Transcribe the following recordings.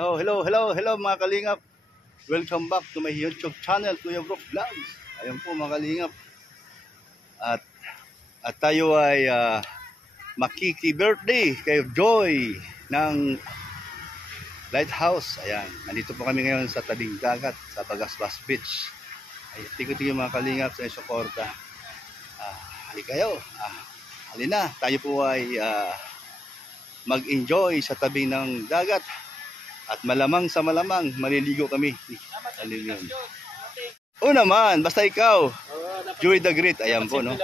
Hello mga kalingap. Welcome back to my YouTube channel, Kuya Brook Vlogs. Ayan po mga kalingap. At tayo ay makiki-birthday kay Joy ng Lighthouse. Ayan, nandito po kami ngayon sa tabing dagat sa Bagasbas Beach. Ay, tiko-tiko mga kalingap sa suporta. Halika kayo. Halina, tayo po ay mag-enjoy sa tabi ng dagat. At malamang sa malamang, maliligo kami. O naman, basta ikaw. Joy the Great, ayan po, no?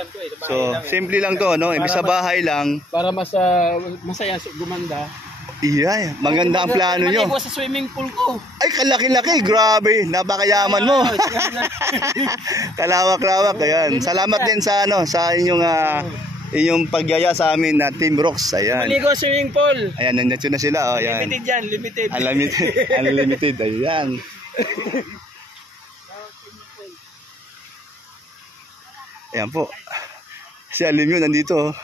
So, simple lang to, no? Imbis sa bahay lang. Para masaya, gumanda. Iya, maganda ang plano nyo. Maligo sa swimming pool ko. Ay, kalaki-laki, grabe. Napakayaman mo. Kalawak-lawak, ayan. Salamat din sa, sa inyong pagyaya sa amin na Team Rocks. Ayan. Maligo swimming pool. Ayan, nandito na sila. Oh, ayan. Limited yan, limited. Unlimited. Ayan. Ayan po. Si Alim yun, nandito.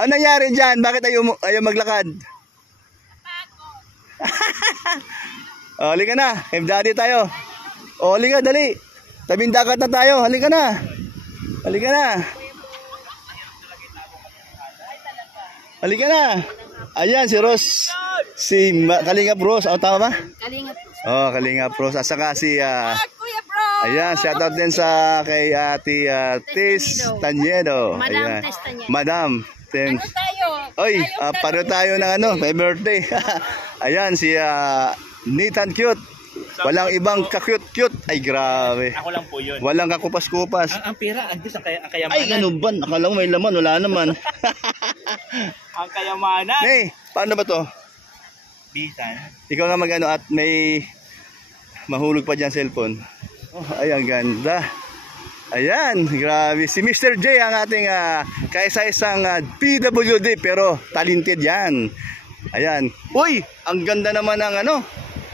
Ano nangyari dyan? Bakit ayaw maglakad? Halika na. Kay Daddy tayo. Halika, dali. Tabing dagat na tayo. Halika na. Halika na. Halika na. Ayan si Ros. Si Kalingap Ros. Tama ba? Kalingap Ros. Kalingap Ros. At saka si Kuya Bro. Ayan, shout out din sa kay Ate Tis Tanyedo. Madam Tis Tanyedo. Madam. Ano tayo? Oy, paro tayo ng may birthday. Ayan si Nathan Cute. Walang ibang ka-cute-cute. Ay, grabe. Ako lang po yun. Walang kakupas-kupas. Ang pera, ang kayamanan. Ay, ganun ba? Akala mo may laman, wala naman. Ang kayamanan. Hey, paano ba to? Bisan. Ikaw nga mag-ano at may mahulog pa dyan cellphone. Ay, ang ganda. Ayan, grabe. Si Mr. J ang ating kaisa-isang PWD pero talented yan. Ayan. Uy, ang ganda naman ng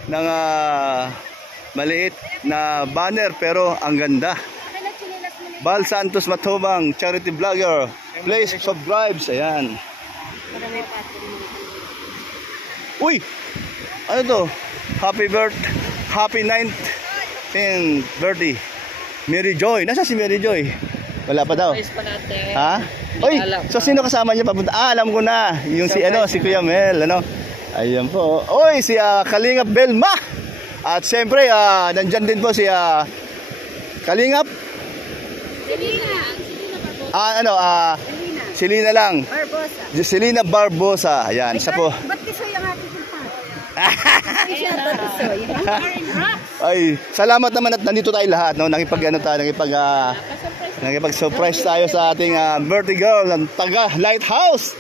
ng maliit na banner pero ang ganda. Bal Santos Matubang, charity vlogger. Please subscribe. Ayan. Uy, ano to? Happy 9th birthday. Mary Joy. Nasaan si Mary Joy? Wala pa daw. Ha? Uy, so sino kasama niya papunta? Alam ko na. Yung si Kuya Mel, Ayan po. Oy, si Kalingap Belma. At siyempre, nandyan din po si Kalingap. Selena lang. Barbosa. Selena Barbosa. Ayan, isa po. Ba't kisoy ang ating kumpa? Ay, salamat naman at nandito tayo lahat, no? Nakipag-surprise tayo sa ating birthday girl ng taga Lighthouse.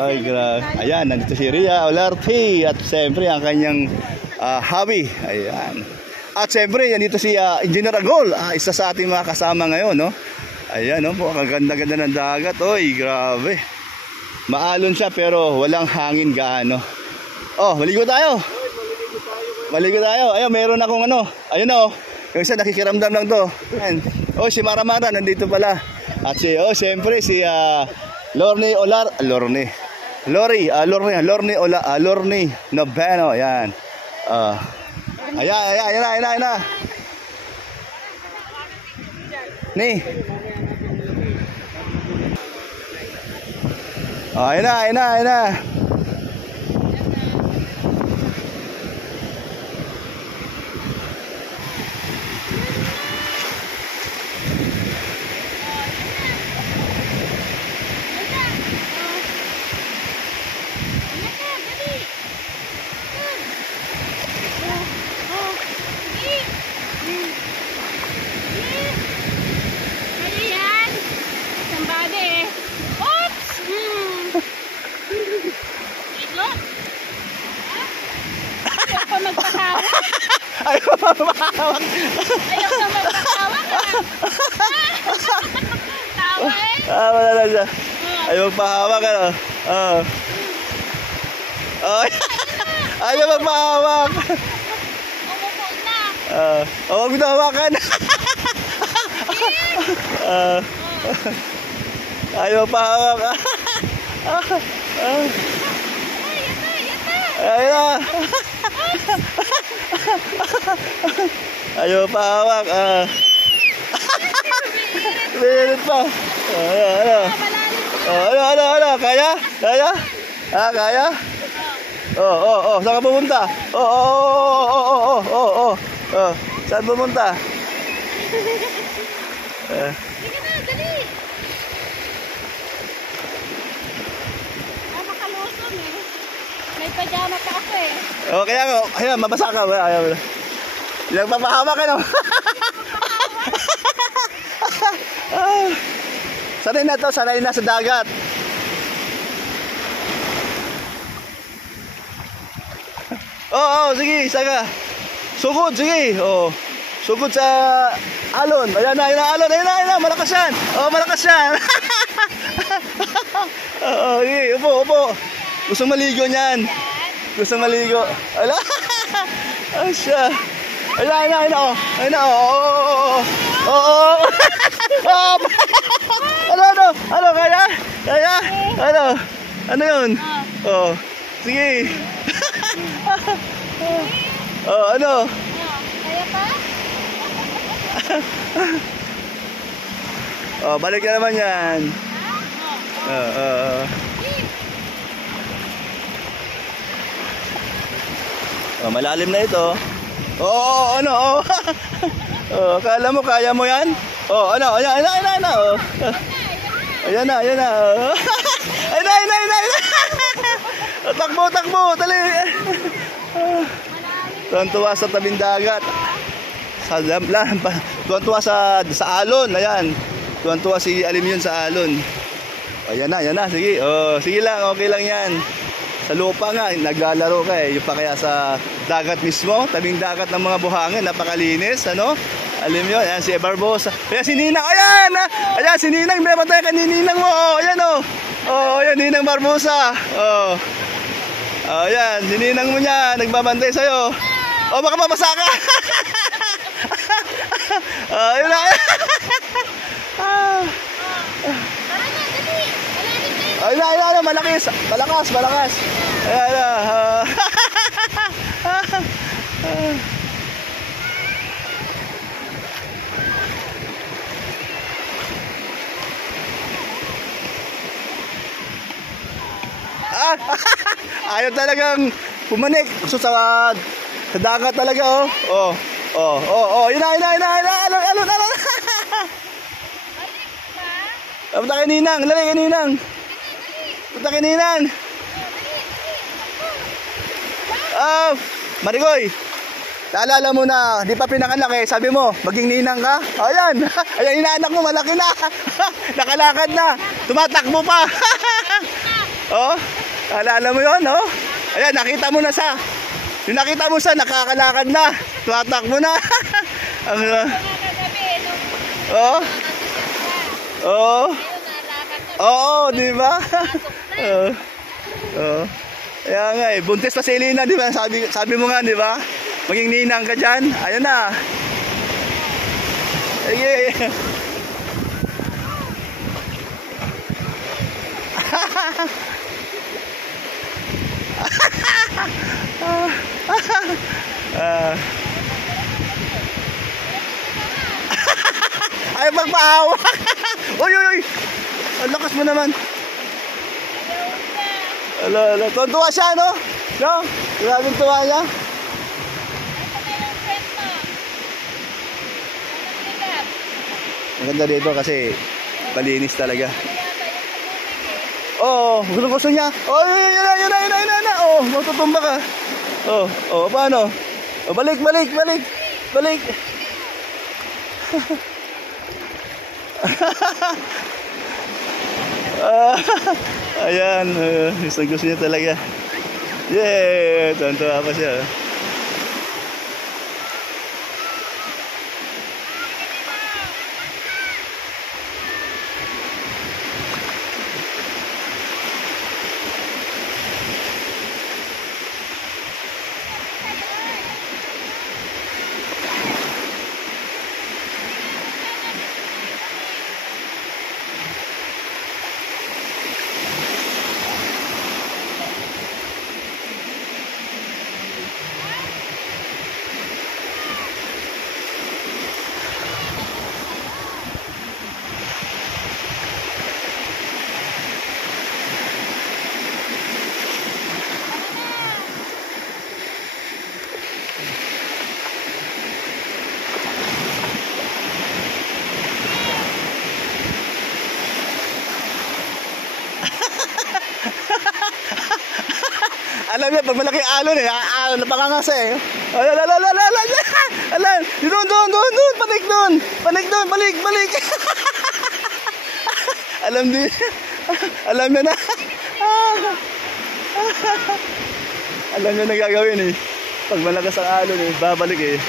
Ay, grabe. Ayan, nandito si Ria Olarte at siyempre ang kanyang hobby. Ayan. At siyempre, nandito si Engineer Agol, isa sa ating mga kasama ngayon, no? Ayan, no? Kaganda-ganda ng dagat. Oy, grabe. Maalon siya pero walang hangin gaano. Maligo tayo. Maligo tayo. Ayun, meron akong ayun na, yung isa nakikiramdam lang to. Ayan. Si Maramara nandito pala. At siyempre si Lorne Noveno. Ayan. Ayan na. Ni. Ayan na. Ayaw pa magpahawak. Tawa Wala na siya. Ayaw magpahawak, Ayaw magpahawak. Umupo na. Huwag mo na hawakan. Ayaw magpahawak. Ayun na. Ayaw pa hawak. Birit pa. Ano? Ano? Kaya? Kaya? Kaya? Saan ka pumunta? Saan pumunta? Sige na, dali. Makalusong eh. May pajama pa ako eh. Kaya nga, ayan, mabasa ka. Ayaw. Nagpapahama ka naman. Sanay na to, sanay na sa dagat. Sige, saka. Sugod, sige. Sugod sa alon. Ayan na, alon. Ayan na, malakas yan. Malakas yan. Sige, upo. Gusto maligo niyan. Gusto maligo. Ala. Asya. Ayan na. Ano, kaya? Ano yun? Sige. Ano? Kaya pa? Balik ka naman yan. Malalim na ito. Ano? Akala mo kaya mo yan? Ano? Ayan na. Ayan na. Ayan na. Takbo, dali. Tuwan-tuwa sa tabing dagat. Tuwan-tuwa sa alon. Ayan. Tuwan-tuwa si Alim yun sa alon. Ayan na. Sige. Sige lang, okay lang yan. Sa lupa nga, naglalaro ka eh. Yung pa kaya sa dagat mismo, tabing dagat ng mga buhangin, napakalinis, ano? Alam yun, ayan si Barbosa. Ayan si Ninang, ayan! Ayan si Ninang, may matay ka ni Ninang mo, ayan ayan Ninang Barbosa. Ayan, si Ninang mo niya, nagbabantay sa'yo. Baka mabasa ka! Ayun na, Ayan, malakas. Ayan na. Ayaw talagang pumanik. Gusto sa dagat talaga, Yun na. Alon. Punta kay Ninang. Lali kay Ninang. Marigoy, naalala mo na, di pa pinakalaki, sabi mo, maging ninang ka? Ayan, inaanak mo, malaki na. Nakalakad na, tumatakbo pa. Naalala mo yun, Ayan, nakita mo na nakakalakad na, tumatakbo na. Di ba? Kaya nga buntis pa si Elena, di ba? Sabi mo nga, di ba? Maging ninang ka dyan. Ayun na. Ay, magpahawak. Uy. Ang lakas mo naman. Ala. Tuwa siya, no? Grabing tuwa niya. Ang ganda dito kasi malinis talaga. Gusto niya. Yun na. Matutumba ka. Paano? Balik. Ayan, gusto niya talaga. Yeah, tuwa pa siya. Alam niya, pag malaking alon eh, napakangasa eh. Alam, doon, panik doon, balik. Alam niya na. Alam niya na gagawin eh. Pag malakas ang alon eh, babalik eh.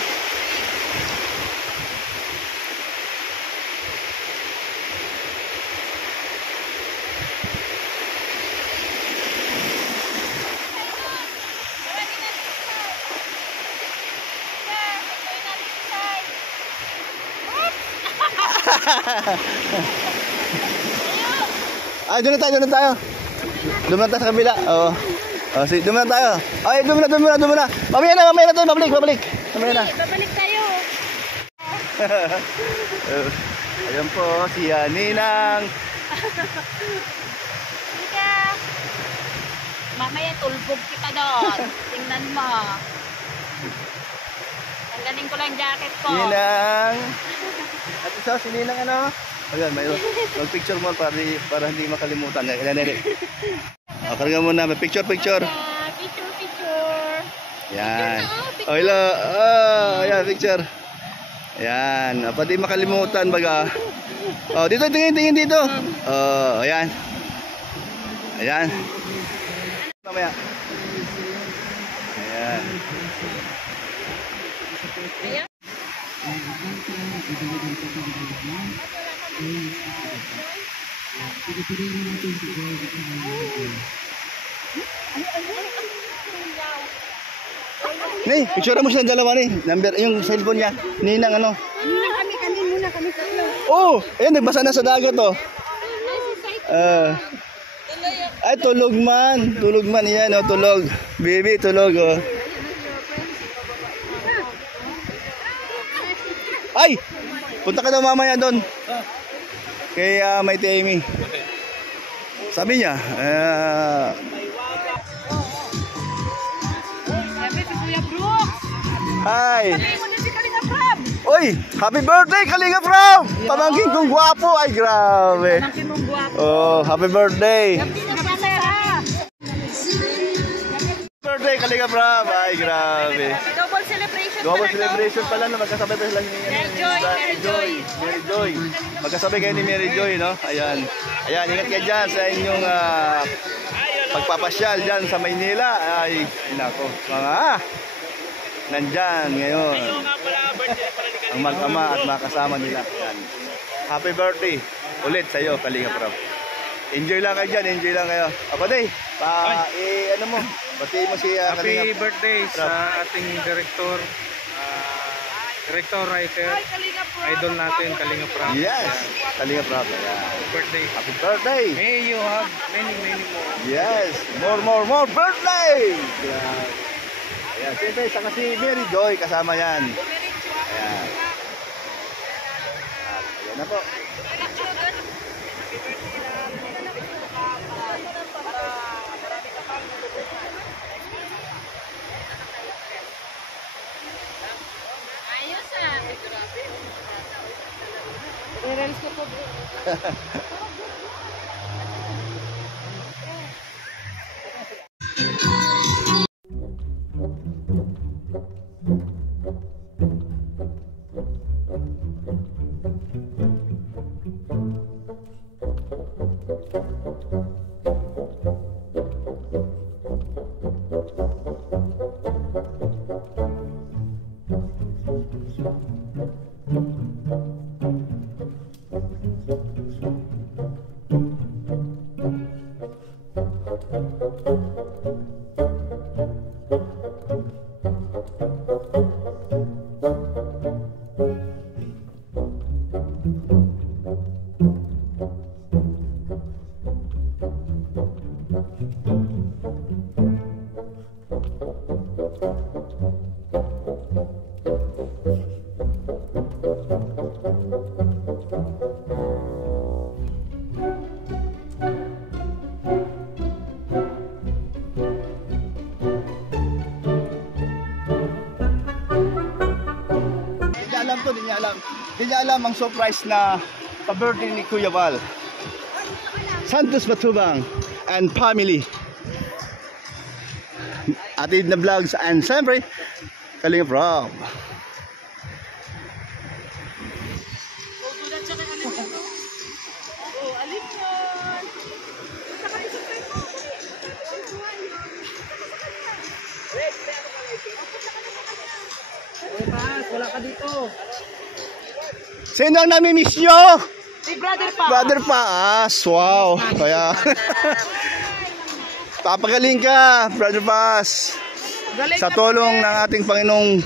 Doon na tayo. Doon na tayo sa kabila. Oo. Sige, doon na tayo. Ay, doon na. Mamaya na tayo, babalik. Mamaya na. Babalik tayo. Ayan po, si Ninang. Ika. Mamaya tulbog kita doon. Tingnan mo. Tanggalin ko lang jacket ko. Ninang. At isa, si Ninang ano? Ayan, mag-picture mo para hindi makalimutan. Karga muna, may picture. Picture. Yan. Oh, hello. Ayan, picture. Ayan, pati makalimutan baga. Oh, dito, tingin dito. Oh, ayan. Mamaya. Ayan. Nih, picture mo silang dalawa ni. Number yung cellphone niya. Ninang ano? Kami tatlo. Oh, ayan nagbasa na sa dagat oh. Ay tulog man yan oh, tulog. Baby, tulog oh. Ay! Punta ka daw mamaya doon. Kay may Amy. Sabi niya, Sabi si Kuya Brooks. hi. Palingon na si Kalinga Prab. Oy, happy birthday Kalinga Prab. Pamangkin kong gwapo. Ay grabe. Pamangkin mong guwapo. Oh, happy birthday. Birthday Kalinga Prab. Ay grabe. Double celebration. Double celebration pala na magkasabay pa sila ni Mary Joy. Magkasabay kayo ni Mary Joy, no? Ayan, ingat kayo dyan sa inyong pagpapasyal dyan sa Maynila. Ay, nako, mga nandyan ngayon ang mag-ama at makasama nila. Yan. Happy birthday ulit sa iyo, Kalinga Prab. Enjoy lang kayo dyan, enjoy lang kayo. Day, ano mo, batiin mo si Happy birthday sa ating director, writer, idol natin, Kalinga Prab. Yes, Kalinga Prab. Birthday. Happy birthday. May you have many more. Yes, more birthday. Ayan, siyempre, saka si Mary Joy, kasama yan. Ayan. Ayan na po. Ayos ah. Re-release ko po. Hindi niya alam ang surprise na pa-birthday ni Kuya Val. Santos Matubang and family. Atid na Vlogs, and siyempre, Kalinga Prab. Wala ka dito. Sino ang nami-miss nyo? Si Brother pa. Brother Paas, wow. Kaya, papagaling ka, Brother Paas. Sa tulong ng ating Panginoong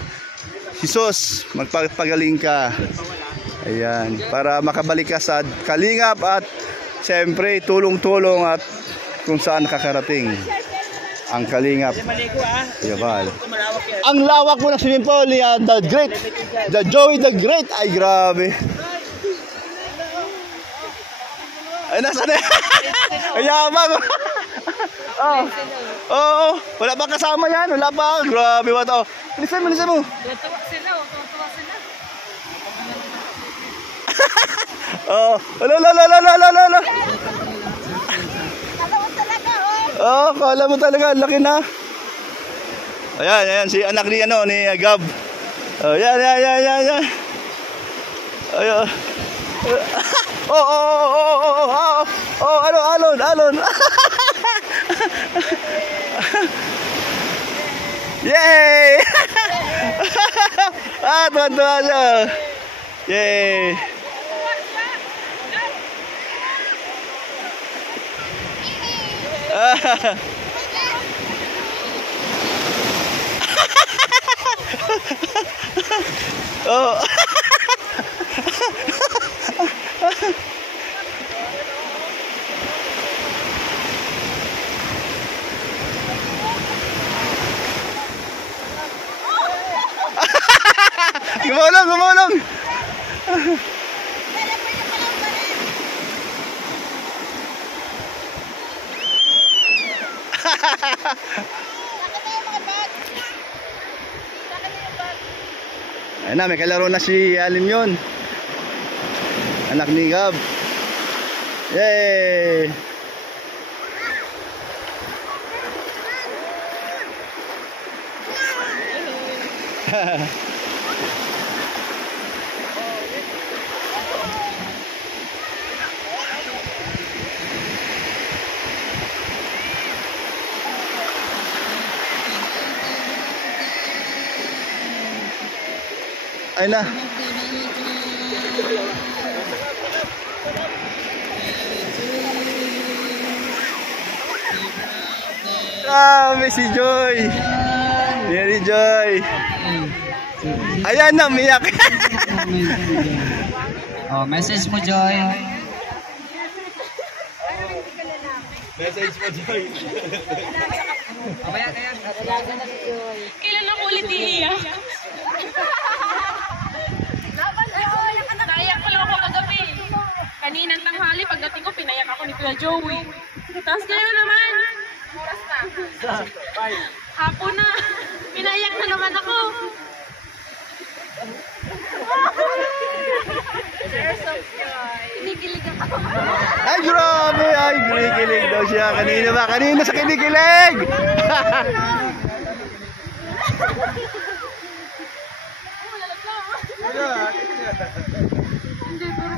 Jesus, magpapagaling ka. Ayan, para makabalik ka sa kalingap at siyempre tulong-tulong at kung saan nakakarating ang kalingap. Yaval. Ang lawak mo ng swimming pool ni The Great, the Joey the Great. Ay, grabe. Ay, nasa na? Ay, yabang. Oh. Oo. Wala pa kasama yan. Wala pa. Grabe ba ito? Bilisan mo, bilisan mo. Tuwa sila, tuwa sila. Oh. Lala. Kalawan talaga, oh. Oh, kala mo talaga. Laki na. Ayan. Si anak ni, ni Gab. Oh, yan. Ayan. Alon. Yay! Tuwan-tuwa siya. Yay! Oh. Gumulong. Ayun na, may kalaro na si Alim yun. Anak ni Gab. Yay! Ayun na. Si Joy. Mary Joy. Ayan na, miyak. Oh, message mo, Joy. Message mo, Joy. Kailan ako ulit iiyak? Naiyak pala ako kagabi. Kaninang tanghali, pagdating ko, pinayak ako ni Kuya Joey. Tapos ngayon naman, hapon na, pinayak na naman ako. Kinikilig ako. Ay, grabe. Ay, kinikilig daw siya. Kanina sa kinikilig. Hindi, pero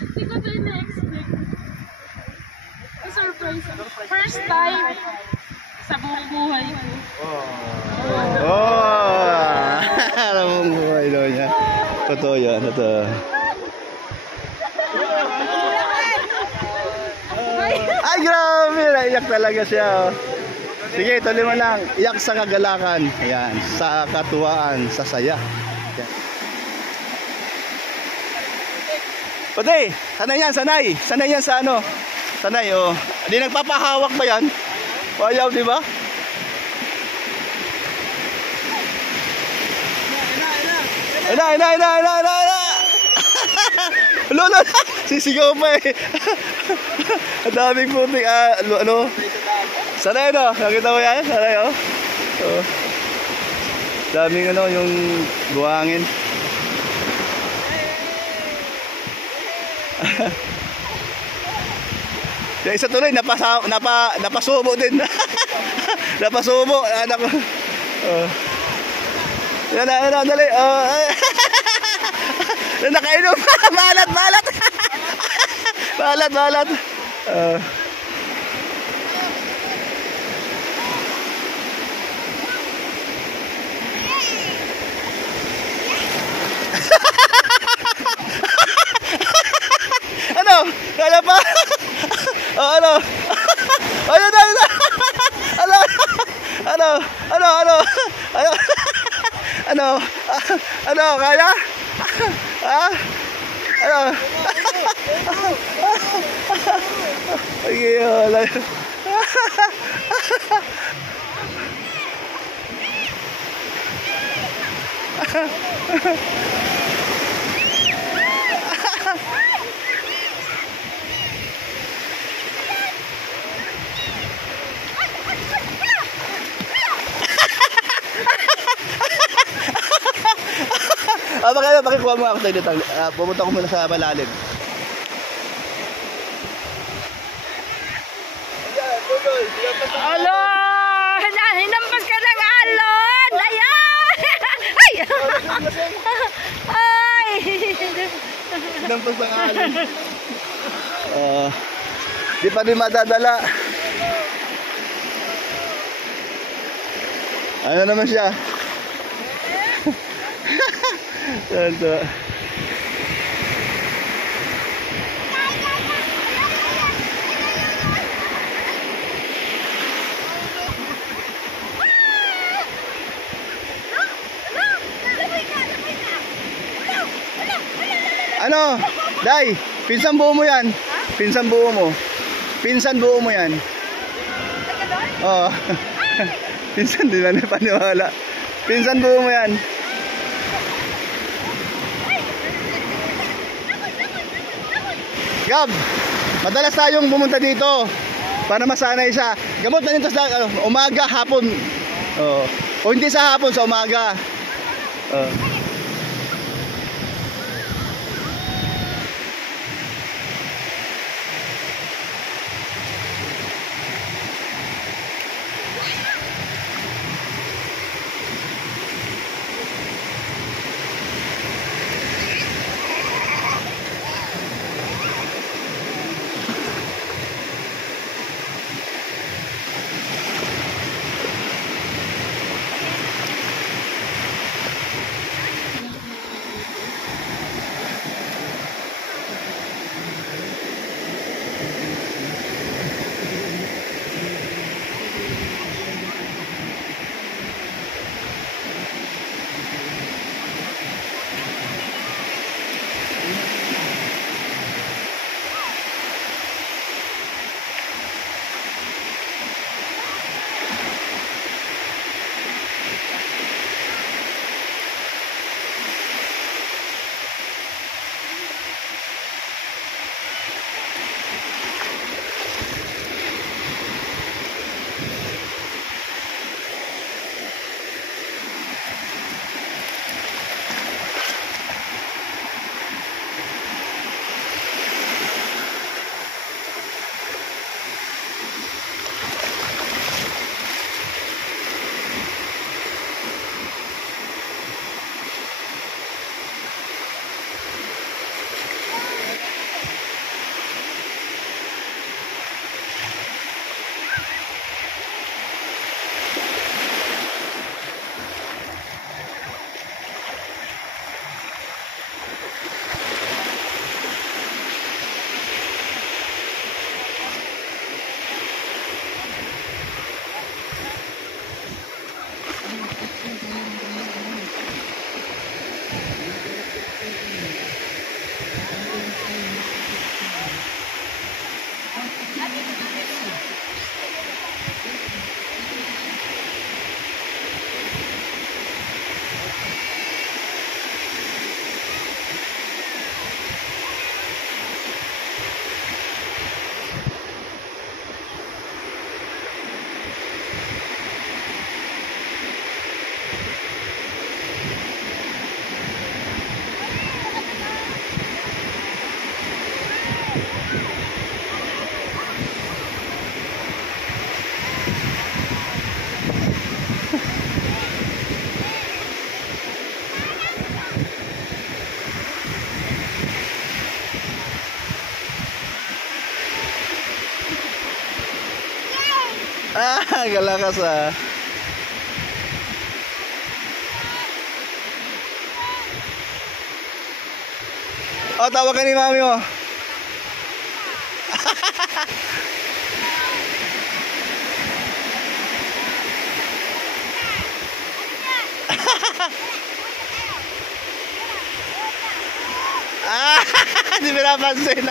hindi ko ito ina-expect. Surprise. First time sa buong buhay ko. Alam mong buhay daw niya. Totoo yan, totoo. Ay, grabe. Naiyak talaga siya. Oh. Sige, tuloy mo lang. Iyak sa kagalakan. Ayan, sa katuwaan, sa saya. Ayan. Pati, sanay yan sa ano. Sanay, oh. Hindi nagpapahawak ba yan? Payaw, di ba? Ina. Lolo, sisigaw pa eh. Ang daming putik. Sanay, no? Nakita mo yan? Sanay, oh. Oh. Daming yung buhangin. Yung isa tuloy, napasubo din. Napasubo. Anak ko. Yan na, dali. Nakainom. Balat. Balat. Ano? Kaya pa? Ano? Ayun na. Ano? Kaya? Ha? Ano? Ay, wala. Pakikuha mo ako tayo dito. Pumunta ko muna sa malalim. Alo! Hinampas ka ng alon! Ayan! Ay! Ay! Hinampas ng alon. Di pa din madadala. Ano naman siya? Ito. Ano? Day, pinsan buo mo yan. Pinsan buo mo. Pinsan buo mo yan. Oo. Pinsan, di na paniwala. Pinsan buo mo yan. Gab, madalas tayong pumunta dito para masanay siya. Gamot na nito sa umaga, hapon. O hindi sa hapon, sa umaga. Galakas ah. Oh, tawag ka ni mami mo. Hindi pinapansin.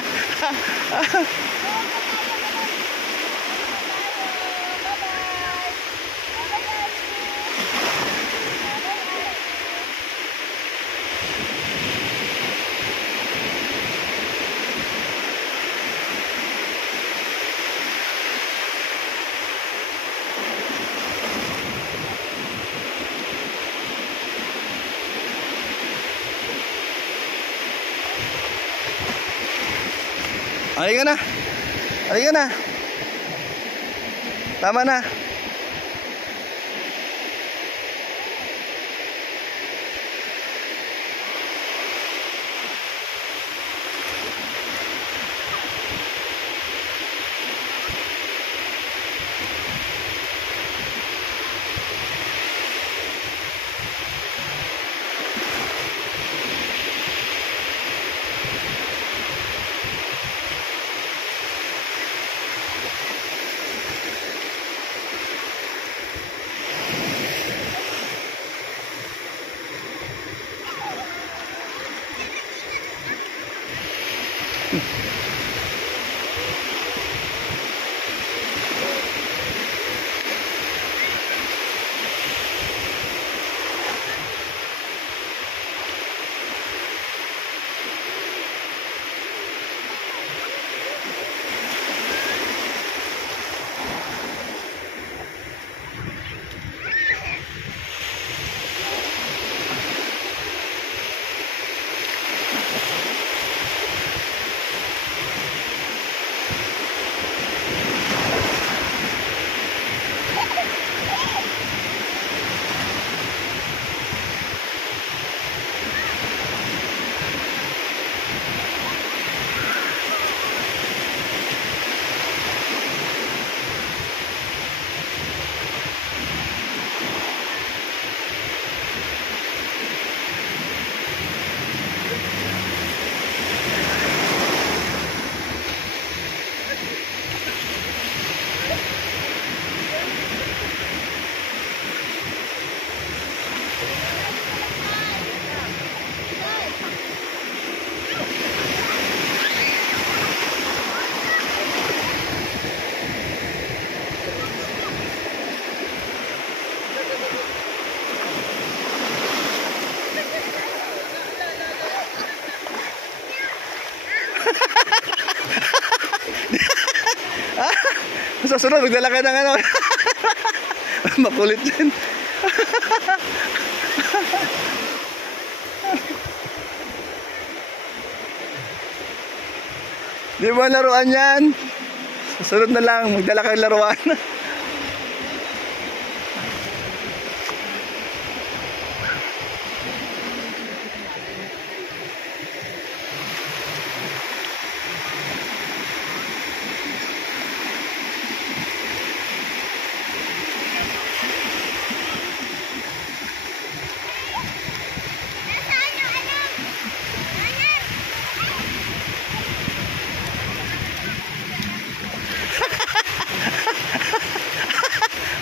Halika na. Halika na. Tama na. Sa sunod, magdala ka ng ano. Makulit din. Di ba laruan yan? Sa sunod na lang, magdala ka ng laruan.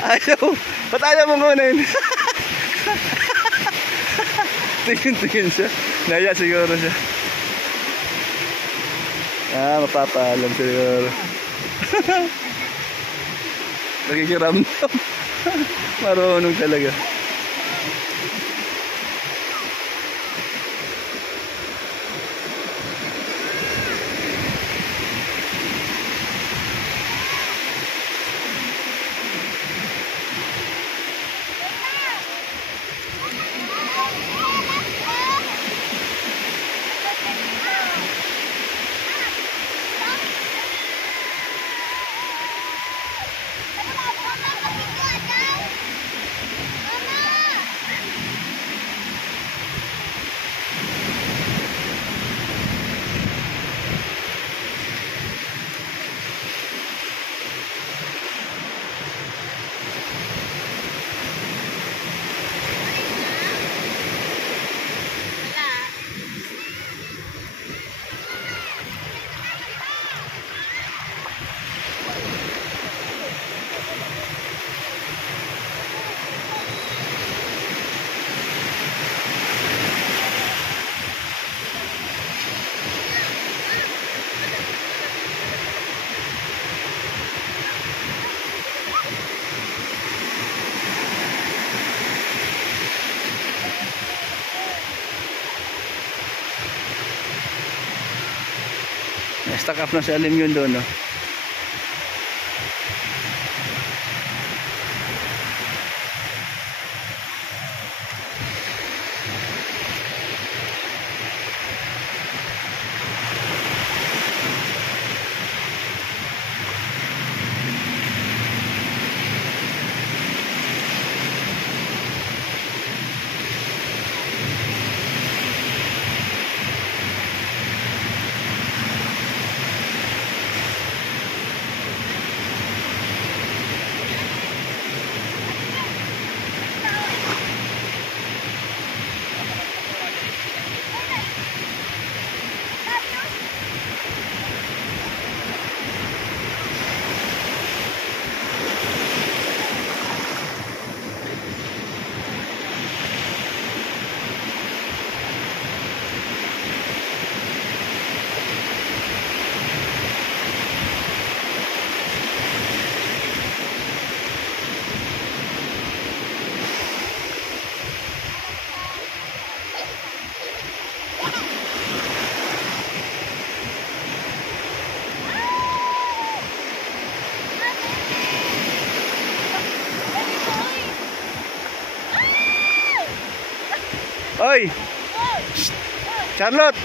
Ayaw. Ba't ayaw mong kunin? Tingin-tingin siya. Naya siguro siya. Mapapaalam siguro. Nakikiramdam. Marunong talaga. Stack up na si Alim yun doon, no? Oy! Shh. Charlotte!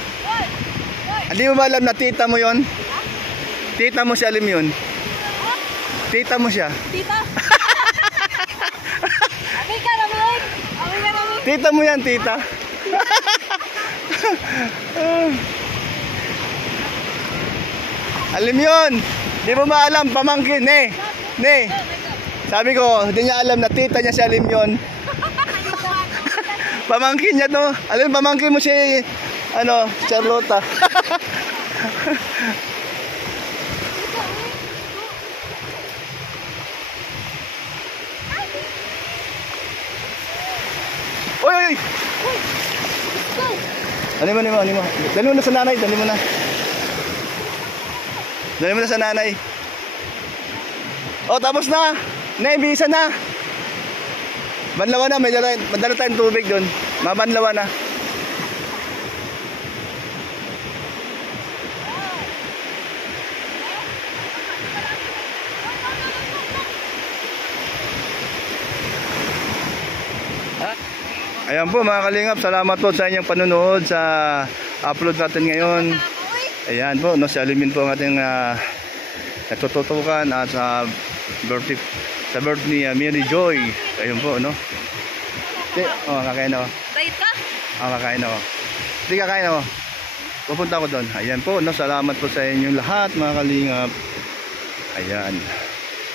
Hindi mo ba alam na tita mo yon? Tita mo si Alim yun? Tita mo siya? Tita? Abi ka naman! Abi ka naman! Tita mo yan, tita? Alim yun! Hindi mo ba alam, pamangkin, ne? Sabi ko, hindi niya alam na tita niya si Alim yun. Pamangkin niya to. Alam, pamangkin mo si Charlotte. Oy! Ano mo? Dali mo na sa nanay, dali mo na. Dali mo na sa nanay. Oh, tapos na. Bisa na. Banlawan na, madala tayong tubig doon. Mabanlawan na. Ayan po mga kalingap, salamat po sa inyong panunood sa upload natin ngayon. Ayan po, si Alimin po ang ating natututukan at sa birthday ni Mary Joy. Ayun po, no? Kakain ako. Diet ka? Kakain ako. Hindi kakain ako. Pupunta ako doon. Ayan po, salamat po sa inyong lahat mga kalingap. Ayan.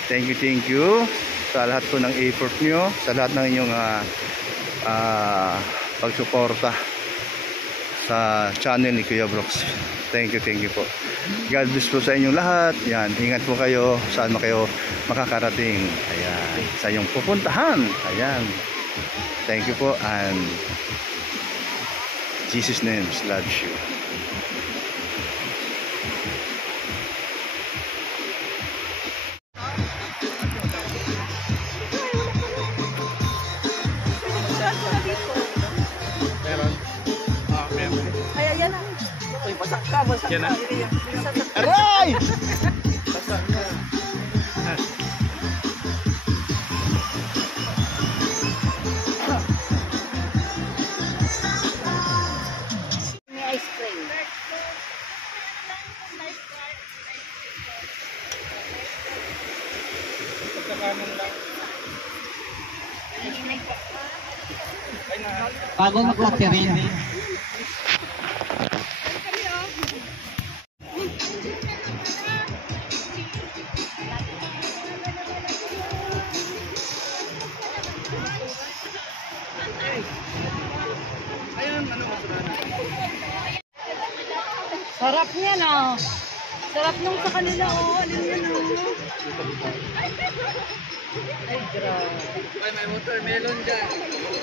Thank you sa lahat po ng effort nyo, sa lahat ng inyong pagsuporta sa channel ni Kuya Brooks. Thank you po. God bless po sa inyong lahat. Yan, ingat po kayo saan kayo makakarating. Ayan, sa iyong pupuntahan. Ayan. Thank you po and Jesus' name loves you. Yan na. Aray! May ice cream. Bagong catering. Sarap niya na. Sarap nung sa kanila, oh. Alam niya na. Ay, grabe. May watermelon dyan.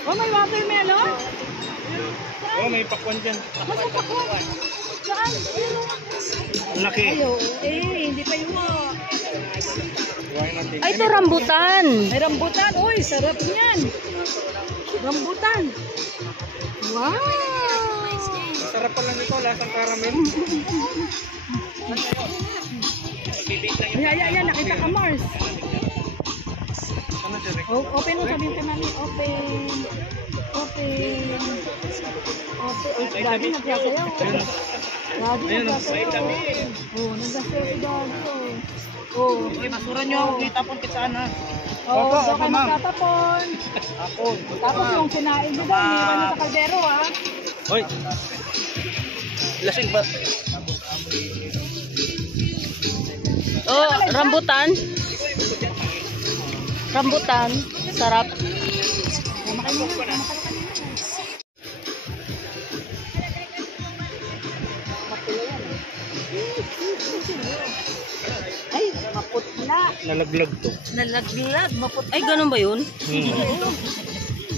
Oh, may watermelon? Oh, may pakwan dyan. Masa pakwan? Saan? Laki. Ayo, hindi pa yun. Ay, ito rambutan. May rambutan. Uy, sarap niyan. Rambutan. Wow. Sarap pa lang ito, lasang caramel. Ayan, nakita ka, Mars. Ano dyan eh? Open mo, sabihin ka namin, open. Ay, Daddy, nagsasayaw. Daddy, nagsasayaw. Oo, nagsasayaw si Daddy. Oo. Okay, masuran nyo ako kita po sana. Oo, so kayo magtatapon. Ako. Tapos yung sinain nyo daw, iniwan nyo sa kaldero, ha? Hoy! Lasing ba? Oh, rambutan. Rambutan. Sarap. Ay, maputla. Nalaglag to. Nalaglag, maputla. Ay, ganun ba yun?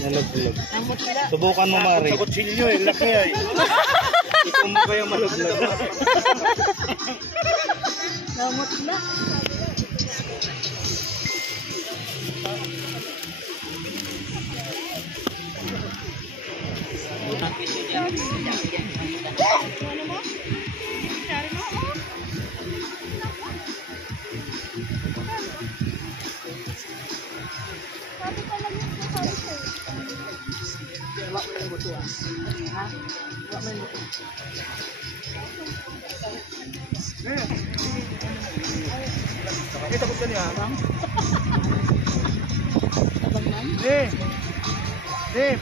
Nalaglag. Maputla. Subukan mo, Mari. Sa kutsilyo eh, laki ay. Ikaw mo kaya malaglag. Maputla. Nakakita ko ka niya.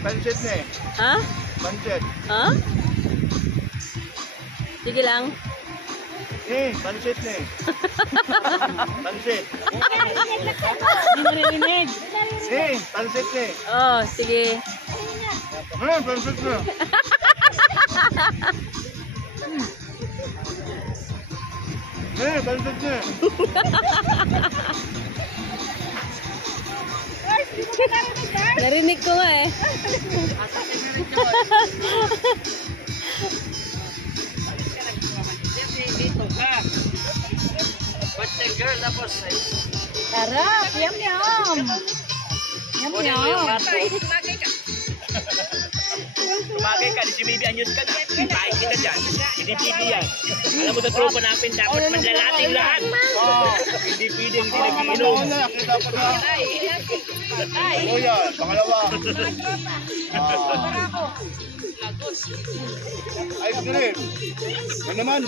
Pancit na eh. Ha? Pancit. Ha? Sige lang. Pancit na eh. Pancit. Hindi narinig. Pancit na eh. Oh, sige. Pancit na. Pancit na. Narinig ko nga eh. Dito ka. Batang girl tapos Sarap! Yum yum! Yum yum! tumagay ka, si Bibi Anyos ka na. Pahay kita dyan. Hindi pwede yan. Alam mo sa tropa namin, dapat manlalating lahat. Hindi pwede, hindi nag-iinom. O yan, pangalawa. Ay, ganun. Ano naman?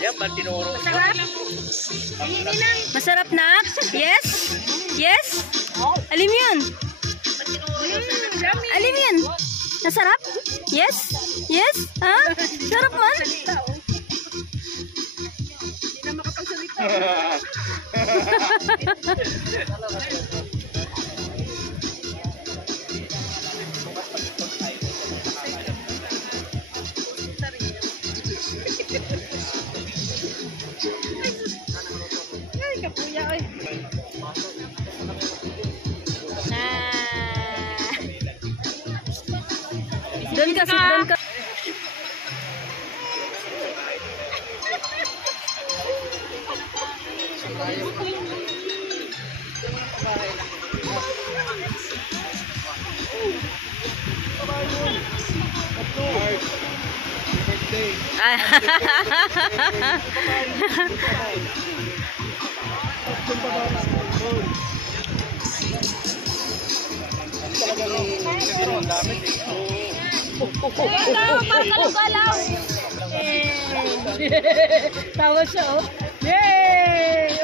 Yan, pag tinuro. Masarap na? Yes? Yes? Alim yun? Alim yun? Nasarap? Yes? Yes? Ha? Sarap man? Doon ka, doon ka. Tawa siya, oh. Yay!